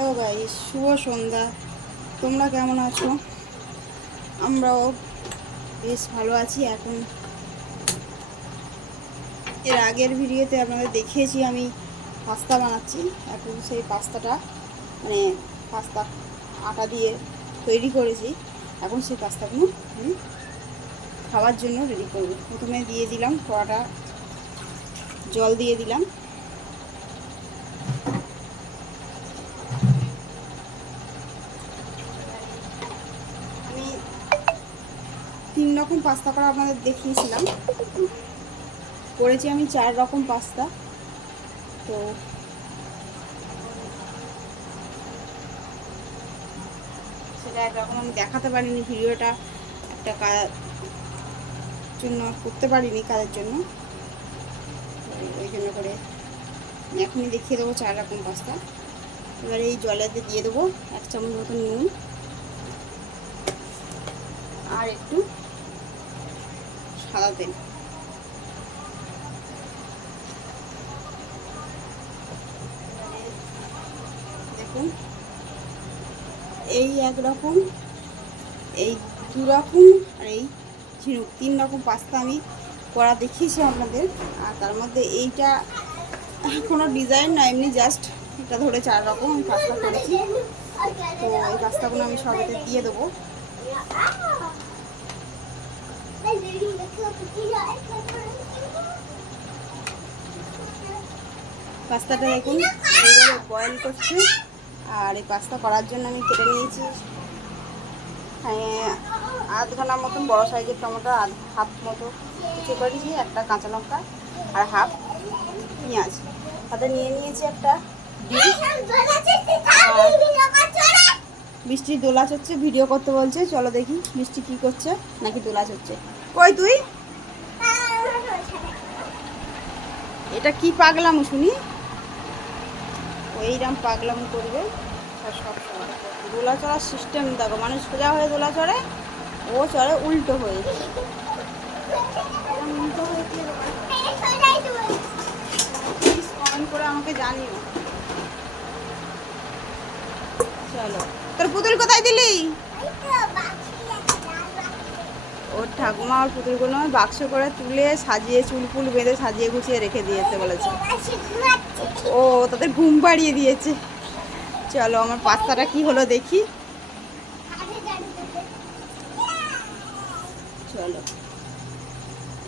Hello guys, শুভ সন্ধ্যা। তোমরা কেমন আছো? আমরাও বেশ ভালো আছি। এখন এর আগের ভিডিওতে আপনাদের দেখিয়েছি আমি পাস্তা বানাচ্ছি। এখন সেই পাস্তাটা মানে পাস্তা আটা দিয়ে তৈরি করেছি। এখন সেই পাস্তাগুলো আমি খাওয়ার জন্য রেডি করব। প্রথমে দিয়ে দিলাম কড়াটা, জল দিয়ে দিলাম। আমি 3 রকম পাস্তা করা আপনাদের দেখিয়েছিলাম, করেছি আমি 4 রকম পাস্তা। তো সেটা একরকম আমি দেখাতে পারিনি, ভিডিওটা একটা জন্য করতে পারিনি, কাজের জন্য। ওই জন্য করে এখনই দেখিয়ে দেবো 4 রকম পাস্তা। এবারে এই জলেতে দিয়ে দেবো 1 চামচ মতো নুন আর একটু সাদা তেল। দেখুন, এই একরকম, এই 2 রকম আর এই ঝিনুক 3 রকম পাস্তা আমি করা দেখিয়েছি আপনাদের। আর তার মধ্যে এইটা কোনো ডিজাইন না, এমনি জাস্ট এটা ধরে 4 রকম আমি পাস্তা করেছি। তো এই পাস্তাগুলো আমি সবেতে দিয়ে দেবো। পাস্তাটা দেখুন এইভাবে বয়েল করছে। আর এই পাস্তা করার জন্য আমি কেটে নিয়েছি আধ ঘন্টার মতন বড় সাইজের টমেটো, হাফ মতো কুচি করেছি, একটা কাঁচা লঙ্কা আর হাফ পেঁয়াজ। তাতে নিয়ে নিয়েছি একটা বৃষ্টি দোলা চড়ছে, ভিডিও করতে বলছে। চলো দেখি বৃষ্টি কি করছে, নাকি দোলা চড়ছে। কই তুই? এটা কি পাগলাম শুনি, এইরকম পাগলাম করবে সব সময়। দোলা চড়ার সিস্টেম দেখো, মানুষ সোজা হয়ে দোলা চড়ে, ও চড়ে উল্টো হয়ে। উল্টো হয়ে প্লিজ কমেন্ট করে আমাকে জানিও। চলো, তোর পুতুল কোথায় দিলি? ওর ঠাকুমা ওর পুতুলগুলো বাক্স করে তুলে সাজিয়ে, চুল ফুল বেঁধে সাজিয়ে গুছিয়ে রেখে দিয়েছে বলেছে। ও তাদের ঘুম পাড়িয়ে দিয়েছে। চলো আমার পাস্তাটা কি হলো দেখি। চলো,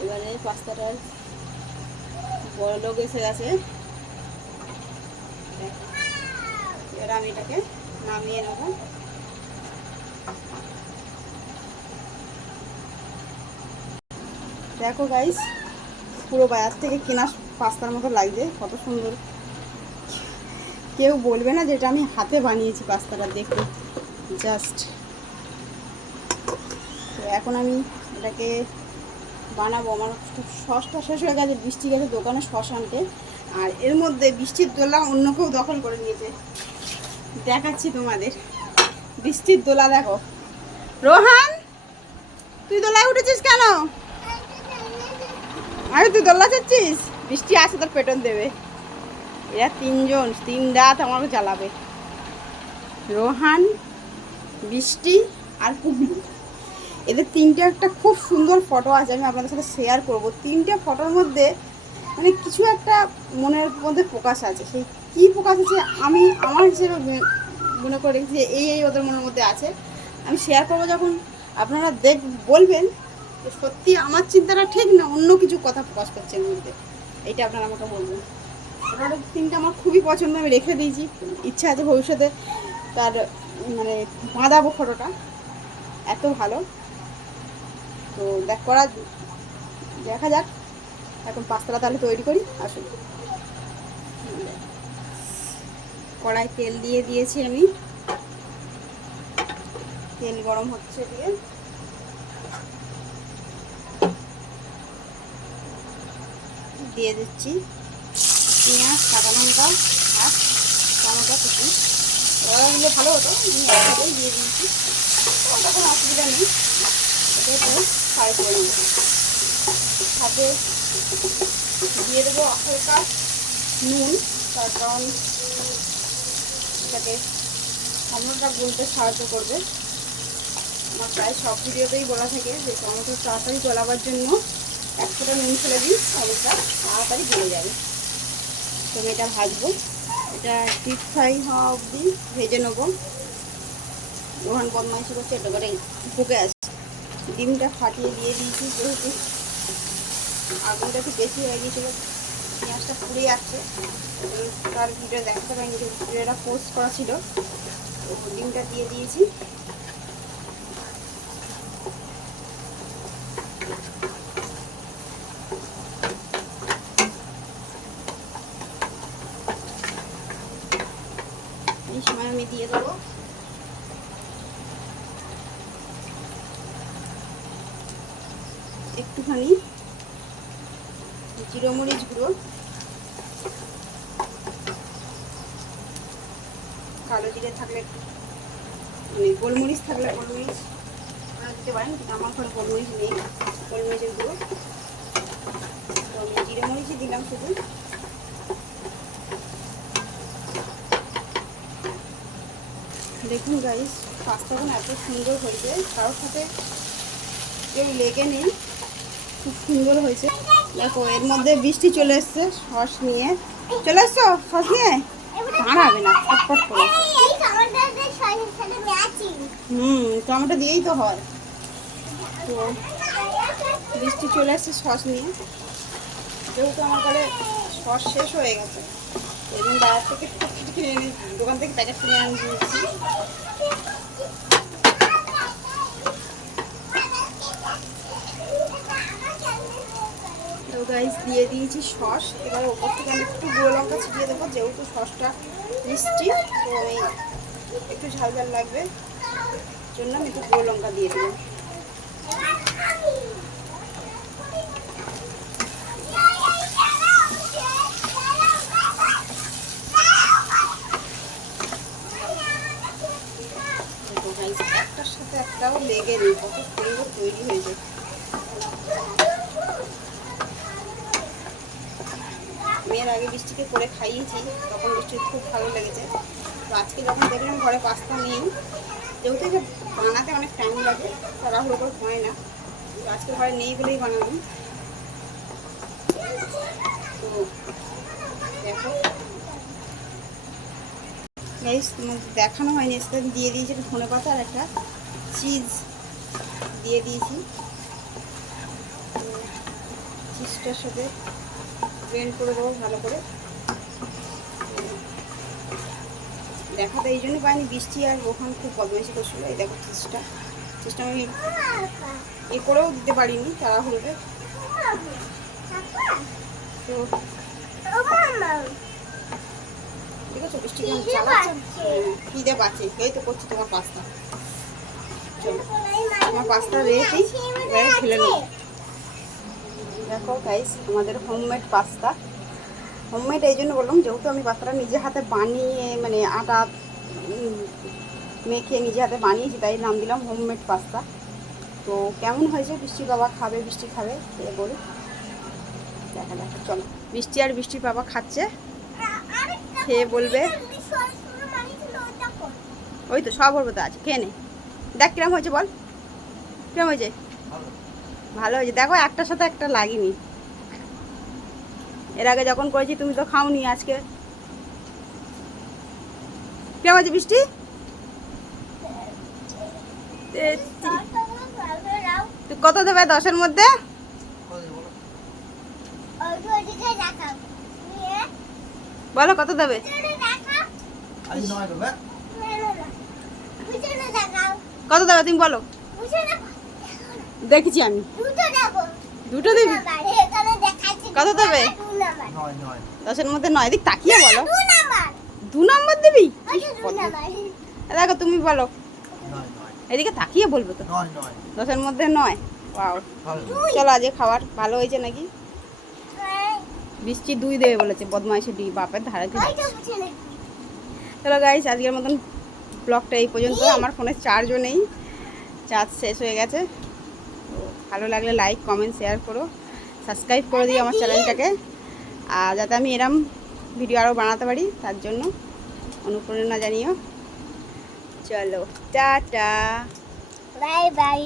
এবারে পাস্তাটার বড় লোক এসে গেছে। এবার আমি এটাকে নামিয়ে নেব। দেখো গাইস, পুরো বাজার থেকে কেনা পাস্তার মতো লাগছে, কত সুন্দর। কেউ বলবে না যেটা আমি হাতে বানিয়েছি পাস্তাটা, দেখো জাস্ট। তো এখন আমি এটাকে বানাবো। আমার সসটা শেষ হয়ে গেছে, বৃষ্টি গেছে দোকানে সস আনতে। আর এর মধ্যে বৃষ্টির দোলা অন্য কেউ দখল করে নিয়েছে, দেখাচ্ছি তোমাদের। বৃষ্টির দোলা দেখো। রোহান, তুই দোলায় উঠেছিস কেন? আরে তুই দোলা চাচ্ছিস? বৃষ্টি আসে তোর পেটন দেবে। এরা 3 জন 3 রাত আমাকে জ্বালাবে। রোহান, বৃষ্টি আর পুবলু, এদের 3টে একটা খুব সুন্দর ফটো আছে, আমি আপনাদের সাথে শেয়ার করব। 3টে ফটোর মধ্যে মানে কিছু একটা মনের মধ্যে প্রকাশ আছে। সেই কী প্রকাশ আছে আমি আমার হিসেবে মনে করে রেখেছি, এই ওদের মনের মধ্যে আছে। আমি শেয়ার করব, যখন আপনারা বলবেন যে সত্যি আমার চিন্তাটা ঠিক না, অন্য কিছু কথা প্রকাশ করছে এর মধ্যে, এইটা আপনারা আমাকে বলবেন। ওটা 3টা আমার খুবই পছন্দ, আমি রেখে দিয়েছি। ইচ্ছা আছে ভবিষ্যতে তার মানে বাঁধাবো ফটোটা, এত ভালো। তো দেখা যাক। এখন পাস্তাটা তাহলে তৈরি করি, আসুন। কড়াই তেল দিয়ে দিয়েছি আমি, তেল গরম হচ্ছে, দিয়ে দিচ্ছি পেঁয়াজ, কাঁচা লঙ্কা আর টমেটো কুচি। ওরা দিলে ভালো হতো, দিয়ে দিয়েছি, তখন অসুবিধা নেই। এটা একটু ফ্রাই করে নিচ্ছি। সাথে দিয়ে দেবো হালকা নুন, তার কারণ এটাকে টমেটোটা গলতে সাহায্য করবে। আমার প্রায় সব ভিডিওতেই বলা থাকে যে টমেটো তাড়াতাড়ি গলাবার জন্য এক ফোঁটা নুন ফেলে দিই, টমেটোটা তাড়াতাড়ি গলে যাবে। তো আমি এটা ভাজবো, এটা ডিপ ফ্রাই হওয়া অবধি ভেজে নেবো। রোহান বদমাইশি করছে, এটা করে ঢুকে আসছে। ডিমটা ফাটিয়ে দিয়ে দিয়েছি, যেহেতু আগুনটা একটু বেশি হয়ে গিয়েছিলো, পেঁয়াজটা পুড়ে যাচ্ছে। তার ভিডিও দেখাতে পারিনি, ভিডিওটা পোস্ট করা ছিল। তো ডিমটা দিয়ে দিয়েছি। এই সময় আমি দিয়ে দেবো একটুখানি জিরে মরিচ গুঁড়ো, কালো জিরে থাকলে একটু, মানে গোলমরিচ থাকলে গোলমরিচ দিতে পারেন, কিন্তু আমার ঘরে গোলমরিচ নেই, গোলমরিচের গুঁড়ো। তো আমি জিরে মরিচই দিলাম শুধু। দেখুন গাইস, পাস্তাগুলো এত সুন্দর হয়েছে, কারোর সাথে কেউ লেগে নেই, খুব সুন্দর হয়েছে। দেখো এর মধ্যে বৃষ্টি চলে এসছে, সস নিয়ে চলে এসছো, সস নিয়ে দাঁড়াবে না ফটফট করে। টমেটো দিয়েই তো হয়। তো বৃষ্টি চলে এসছে সস নিয়ে, যেহেতু আমার ঘরে সস শেষ হয়ে গেছে, ওই জন্য বাইরে থেকে কিনে এনে, দোকান থেকে প্যাকেট কিনে এনে দিয়েছি। তো গাইস দিয়ে দিয়েছি সস। এবারে ওপর থেকে আমি একটু গুঁড়ো লঙ্কা ছিটিয়ে দেবো, যেহেতু সসটা মিষ্টি, তো আমি একটু ঝাল ঝাল লাগবে জন্য আমি একটু গুঁড়ো লঙ্কা দিয়ে দেবো। একটার সাথে একটাও লেগে নেই, কত সুন্দর তৈরি হয়েছে। মেয়ের আগে বৃষ্টিকে করে খাইয়েছি, তখন বৃষ্টির খুব ভালো লেগেছে। তো আজকে যখন দেখলাম ঘরে পাস্তা নেই, যেহেতু এটা বানাতে অনেক টাইম লাগে, তাড়াহুড়ো করে হয় না, তো আজকে ঘরে নেই বলেই বানালাম। তো দেখো গাইস, তোমার দেখানো হয়নি, আজকে দিয়ে দিয়েছি একটা ধনে পাতা আর একটা চিজ দিয়ে দিয়েছি। চিজটার সাথে ব্লেন্ড করে দেবো ভালো করে। দেখাতে এই জন্য পাইনি, বৃষ্টি আর ওখান খুব বদমাইশি করছিল। এই দেখো চিজটা আমি এ করেও দিতে পারিনি তাড়াহুড়োতে। তো ঠিক আছে, বৃষ্টি কেমন চালাচ্ছে, খিদে পাচ্ছে, এই তো করছি তোমার পাস্তা। চলো আমার পাস্তা রেডি, এবারে ফেলে নেব। দেখো গাইস, আমাদের হোমমেড পাস্তা। হোমমেড এই জন্য বললাম, যেহেতু আমি পাস্তাটা নিজে হাতে বানিয়ে, মানে আটা মেখে নিজে হাতে বানিয়েছি, তাই নাম দিলাম হোমমেড পাস্তা। তো কেমন হয়েছে, বৃষ্টির বাবা খাবে, বৃষ্টি খাবে, এ বলে দেখা যাক। চলো, বৃষ্টি আর বৃষ্টির বাবা খাচ্ছে, খেয়ে বলবে। ওই তো সব ওর তো আছে, খেয়ে নে, দেখ কিরম হয়েছে, বল কিরম হয়েছে। ভালো হয়েছে। দেখো একটার সাথে একটা লাগেনি, এর আগে যখন করেছি তুমি তো খাওনি। আজকে কেমন আছে বৃষ্টি? তুই কত দেবে 10-এর মধ্যে? বলো কত দেবে? কত দেবে তুমি বলো? দেখেছি আমি, দুটো দিবি। কত দেবে? 10-এর মধ্যে 9। দিক তাকিয়ে বলো, 2 নম্বর দিবি। দেখো তুমি বলো, এদিকে তাকিয়ে বলবো তো। 10-এর মধ্যে 9। ওয়াও, চলো আজকে খাবার ভালো হয়েছে নাকি? বৃষ্টি 2 দেবে বলেছে, বদমাইশে বাপের ধারে। চলো গাইস, আজকের মতন ব্লগটা এই পর্যন্ত। আমার ফোনে চার্জও নেই, চার্জ শেষ হয়ে গেছে। তো ভালো লাগলে লাইক কমেন্ট শেয়ার করো, সাবস্ক্রাইব করে দিও আমার চ্যানেলটাকে, আর যাতে আমি এরম ভিডিও আরও বানাতে পারি তার জন্য। অনুপ্রেরণা জানিও। চলো টাটা, বাই বাই।